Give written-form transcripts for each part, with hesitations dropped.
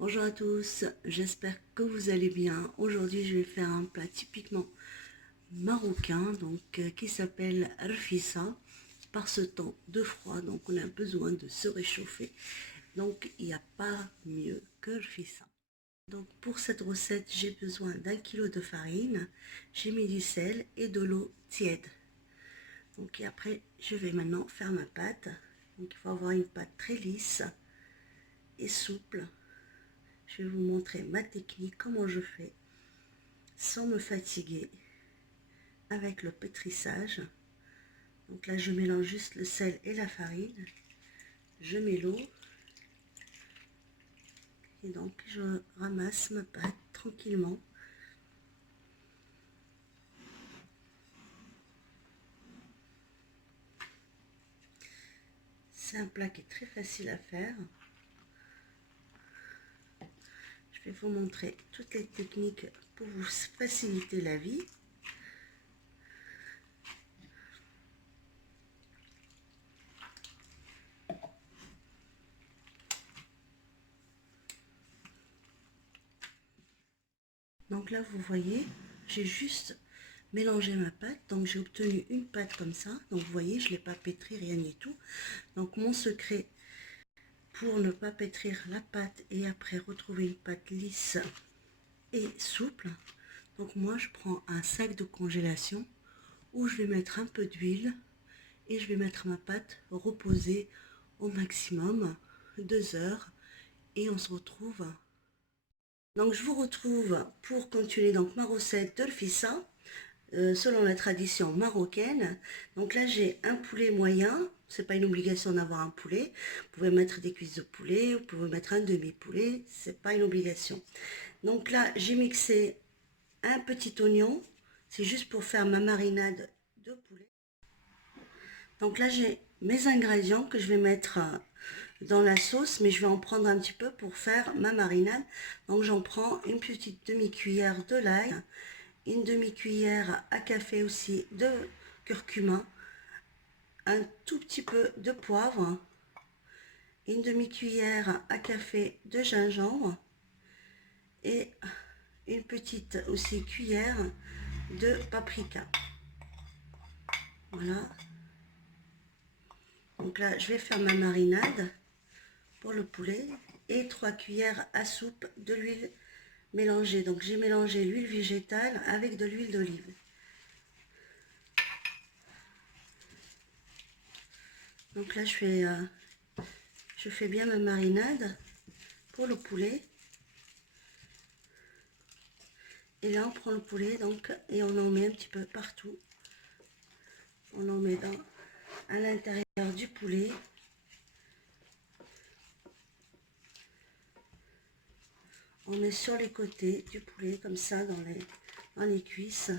Bonjour à tous, j'espère que vous allez bien. Aujourd'hui, je vais faire un plat typiquement marocain, qui s'appelle rfissa. Par ce temps de froid, donc on a besoin de se réchauffer. Donc il n'y a pas mieux que rfissa. Donc pour cette recette, j'ai besoin d'1 kg de farine. J'ai mis du sel et de l'eau tiède. Donc et après, je vais maintenant faire ma pâte. Donc il faut avoir une pâte très lisse et souple. Je vais vous montrer ma technique, comment je fais sans me fatiguer avec le pétrissage. Donc là, je mélange juste le sel et la farine. Je mets l'eau. Et donc, je ramasse ma pâte tranquillement. C'est un plat qui est très facile à faire. Je vais vous montrer toutes les techniques pour vous faciliter la vie. Donc là, vous voyez, j'ai juste mélangé ma pâte. Donc j'ai obtenu une pâte comme ça. Donc vous voyez, je ne l'ai pas pétri, rien du tout. Donc mon secret pour ne pas pétrir la pâte et après retrouver une pâte lisse et souple. Donc moi, je prends un sac de congélation où je vais mettre un peu d'huile et je vais mettre ma pâte reposer au maximum 2 heures et on se retrouve. Donc je vous retrouve pour continuer donc ma recette de rfissa selon la tradition marocaine. Donc là j'ai un poulet moyen, c'est pas une obligation d'avoir un poulet. Vous pouvez mettre des cuisses de poulet, vous pouvez mettre un demi-poulet, c'est pas une obligation. Donc là j'ai mixé un petit oignon, c'est juste pour faire ma marinade de poulet. Donc là j'ai mes ingrédients que je vais mettre dans la sauce, mais je vais en prendre un petit peu pour faire ma marinade. Donc j'en prends une petite demi-cuillère de l'ail, une demi-cuillère à café aussi de curcuma, un tout petit peu de poivre, une demi-cuillère à café de gingembre et une petite aussi cuillère de paprika. Voilà. Donc là, je vais faire ma marinade pour le poulet et 3 cuillères à soupe de l'huile mélangée. Donc j'ai mélangé l'huile végétale avec de l'huile d'olive. Donc là, je fais bien ma marinade pour le poulet. Et là, on prend le poulet donc et on en met un petit peu partout. On en met à l'intérieur du poulet. On met sur les côtés du poulet, comme ça, dans les cuisses.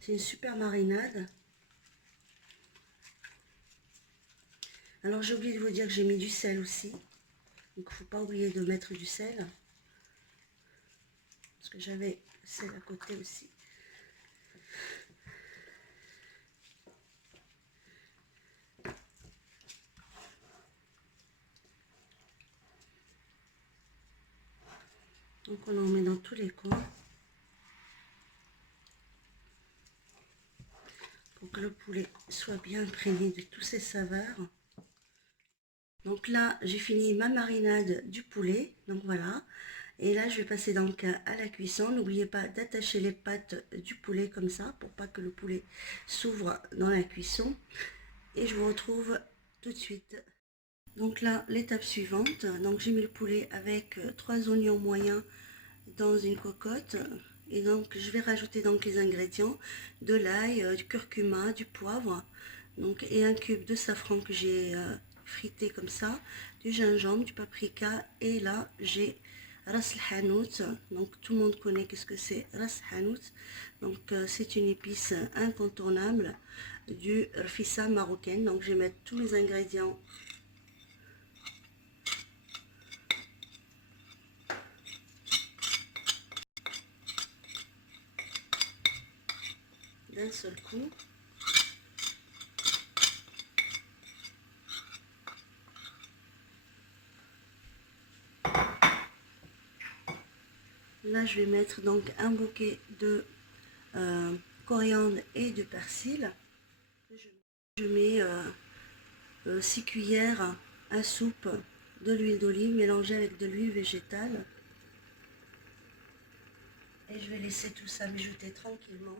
C'est une super marinade. Alors, j'ai oublié de vous dire que j'ai mis du sel aussi. Donc, il ne faut pas oublier de mettre du sel. Parce que j'avais le sel à côté aussi. Donc, on en met dans tous les coins. Pour que le poulet soit bien imprégné de toutes ces saveurs. Donc là, j'ai fini ma marinade du poulet. Donc voilà. Et là, je vais passer donc à la cuisson. N'oubliez pas d'attacher les pattes du poulet comme ça pour pas que le poulet s'ouvre dans la cuisson. Et je vous retrouve tout de suite. Donc là, l'étape suivante. Donc j'ai mis le poulet avec 3 oignons moyens dans une cocotte. Et donc je vais rajouter donc les ingrédients de l'ail, du curcuma, du poivre. Donc, et un cube de safran que j'ai frité comme ça, du gingembre, du paprika, et là j'ai ras el hanout. Donc tout le monde connaît qu'est-ce que c'est ras el hanout. Donc c'est une épice incontournable du rfissa marocain. Donc je vais mettre tous les ingrédients d'un seul coup. Là, je vais mettre donc un bouquet de coriandre et de persil. Je mets 6 cuillères à soupe de l'huile d'olive mélangée avec de l'huile végétale. Et je vais laisser tout ça mijoter tranquillement.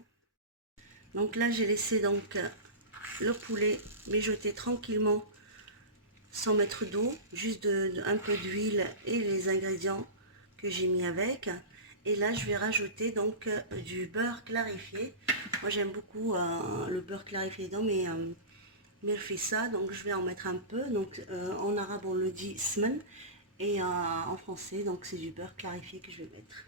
Donc là, j'ai laissé donc le poulet mijoter tranquillement sans mettre d'eau, juste un peu d'huile et les ingrédients que j'ai mis avec. Et là, je vais rajouter donc du beurre clarifié. Moi, j'aime beaucoup le beurre clarifié dans mes mirfissa, donc je vais en mettre un peu. Donc en arabe, on le dit smen, et en français, donc c'est du beurre clarifié que je vais mettre.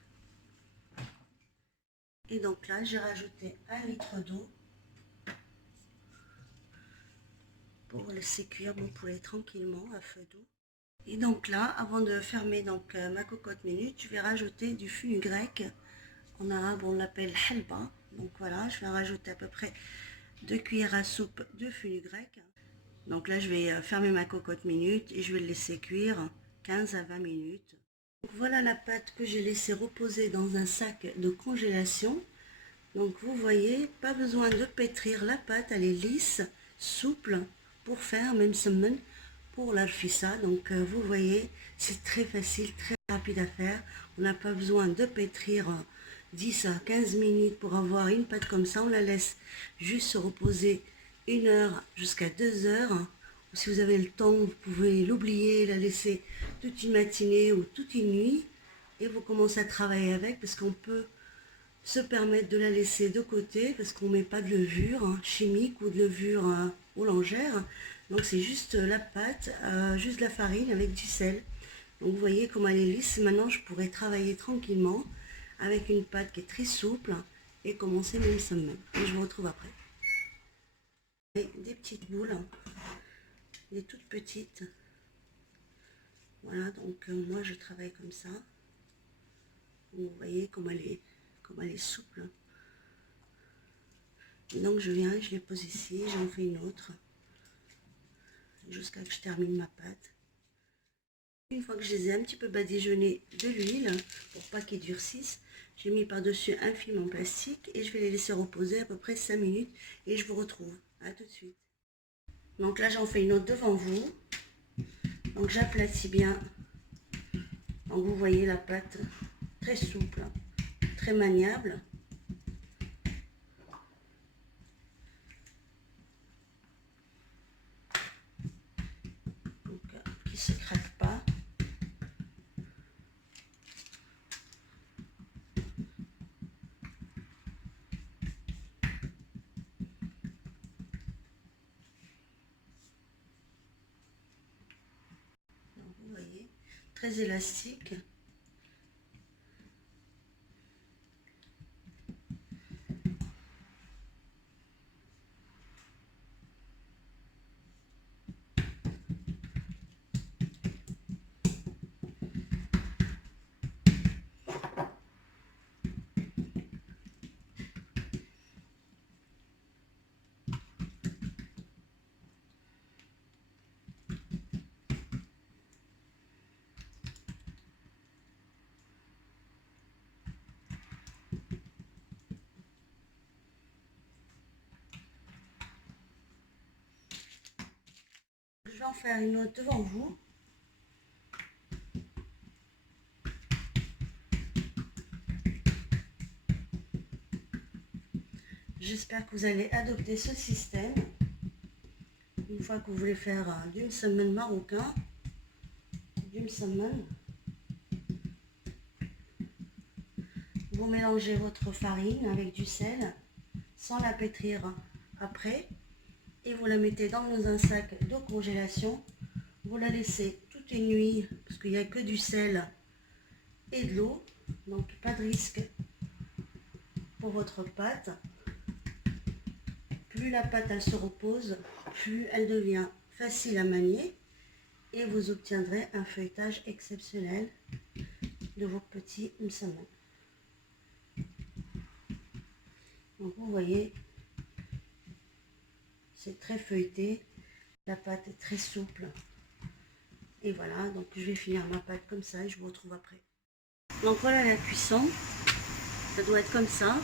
Et donc là, j'ai rajouté 1 litre d'eau pour laisser cuire mon poulet tranquillement à feu doux. Et donc là, avant de fermer donc ma cocotte minute, je vais rajouter du fenugrec. En arabe, on l'appelle halba. Donc voilà, je vais rajouter à peu près 2 cuillères à soupe de fenugrec. Donc là, je vais fermer ma cocotte minute et je vais le laisser cuire 15 à 20 minutes. Donc voilà la pâte que j'ai laissée reposer dans un sac de congélation. Donc vous voyez, pas besoin de pétrir la pâte, elle est lisse, souple pour faire même semaine pour l'arfissa. Donc vous voyez, c'est très facile, très rapide à faire. On n'a pas besoin de pétrir 10 à 15 minutes pour avoir une pâte comme ça. On la laisse juste se reposer 1 heure jusqu'à 2 heures. Ou si vous avez le temps, vous pouvez l'oublier, la laisser toute une matinée ou toute une nuit. Et vous commencez à travailler avec parce qu'on peut se permettre de la laisser de côté parce qu'on ne met pas de levure chimique ou de levure boulangère. Donc c'est juste la pâte, juste la farine avec du sel. Donc vous voyez comment elle est lisse. Maintenant je pourrais travailler tranquillement avec une pâte qui est très souple et commencer même semaine. Et je vous retrouve après. Et des petites boules, des toutes petites. Voilà, donc moi je travaille comme ça. Vous voyez comment elle est souple. Et donc je viens, je les pose ici, j'en fais une autre jusqu'à ce que je termine ma pâte. Une fois que je les ai un petit peu badigeonnés de l'huile pour pas qu'ils durcissent, j'ai mis par-dessus un film en plastique et je vais les laisser reposer à peu près 5 minutes et je vous retrouve. À tout de suite. Donc là j'en fais une autre devant vous. Donc j'aplatis bien. Donc vous voyez la pâte très souple, très maniable. Donc qui ne se craque pas. Donc vous voyez, très élastique. Je vais en faire une autre devant vous. J'espère que vous allez adopter ce système. Une fois que vous voulez faire du msemen marocain, du msemen, vous mélangez votre farine avec du sel sans la pétrir après et vous la mettez dans un sac de congélation. Vous la laissez toute une nuit parce qu'il n'y a que du sel et de l'eau, donc pas de risque pour votre pâte. Plus la pâte elle se repose, plus elle devient facile à manier et vous obtiendrez un feuilletage exceptionnel de vos petits msemen. Donc vous voyez, c'est très feuilleté, la pâte est très souple. Et voilà, donc je vais finir ma pâte comme ça et je vous retrouve après. Donc voilà la cuisson, ça doit être comme ça.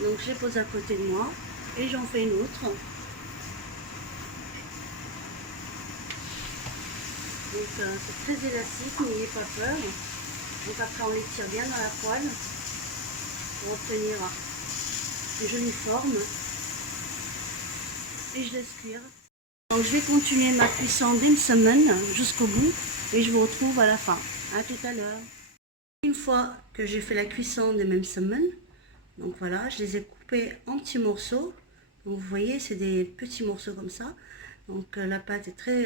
Donc je les pose à côté de moi et j'en fais une autre. Donc c'est très élastique, n'ayez pas peur. Donc après on les tire bien dans la poêle pour obtenir une jolie forme. Et je laisse cuire. Donc je vais continuer ma cuisson d'une semaine jusqu'au bout et je vous retrouve à la fin. À tout à l'heure. Une fois que j'ai fait la cuisson de même semaine, donc voilà, je les ai coupés en petits morceaux. Donc vous voyez, c'est des petits morceaux comme ça. Donc la pâte est très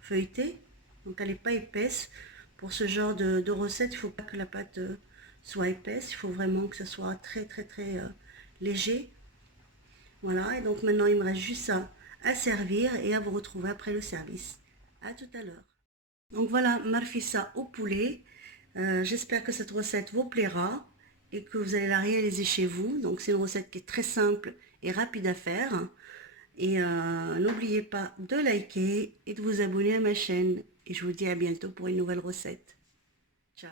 feuilletée, donc elle n'est pas épaisse. Pour ce genre de recette, il ne faut pas que la pâte soit épaisse, il faut vraiment que ça soit très léger. Voilà, et donc maintenant il me reste juste à servir et à vous retrouver après le service. À tout à l'heure. Donc voilà, marfissa au poulet. J'espère que cette recette vous plaira et que vous allez la réaliser chez vous. Donc c'est une recette qui est très simple et rapide à faire. Et n'oubliez pas de liker et de vous abonner à ma chaîne. Et je vous dis à bientôt pour une nouvelle recette. Ciao.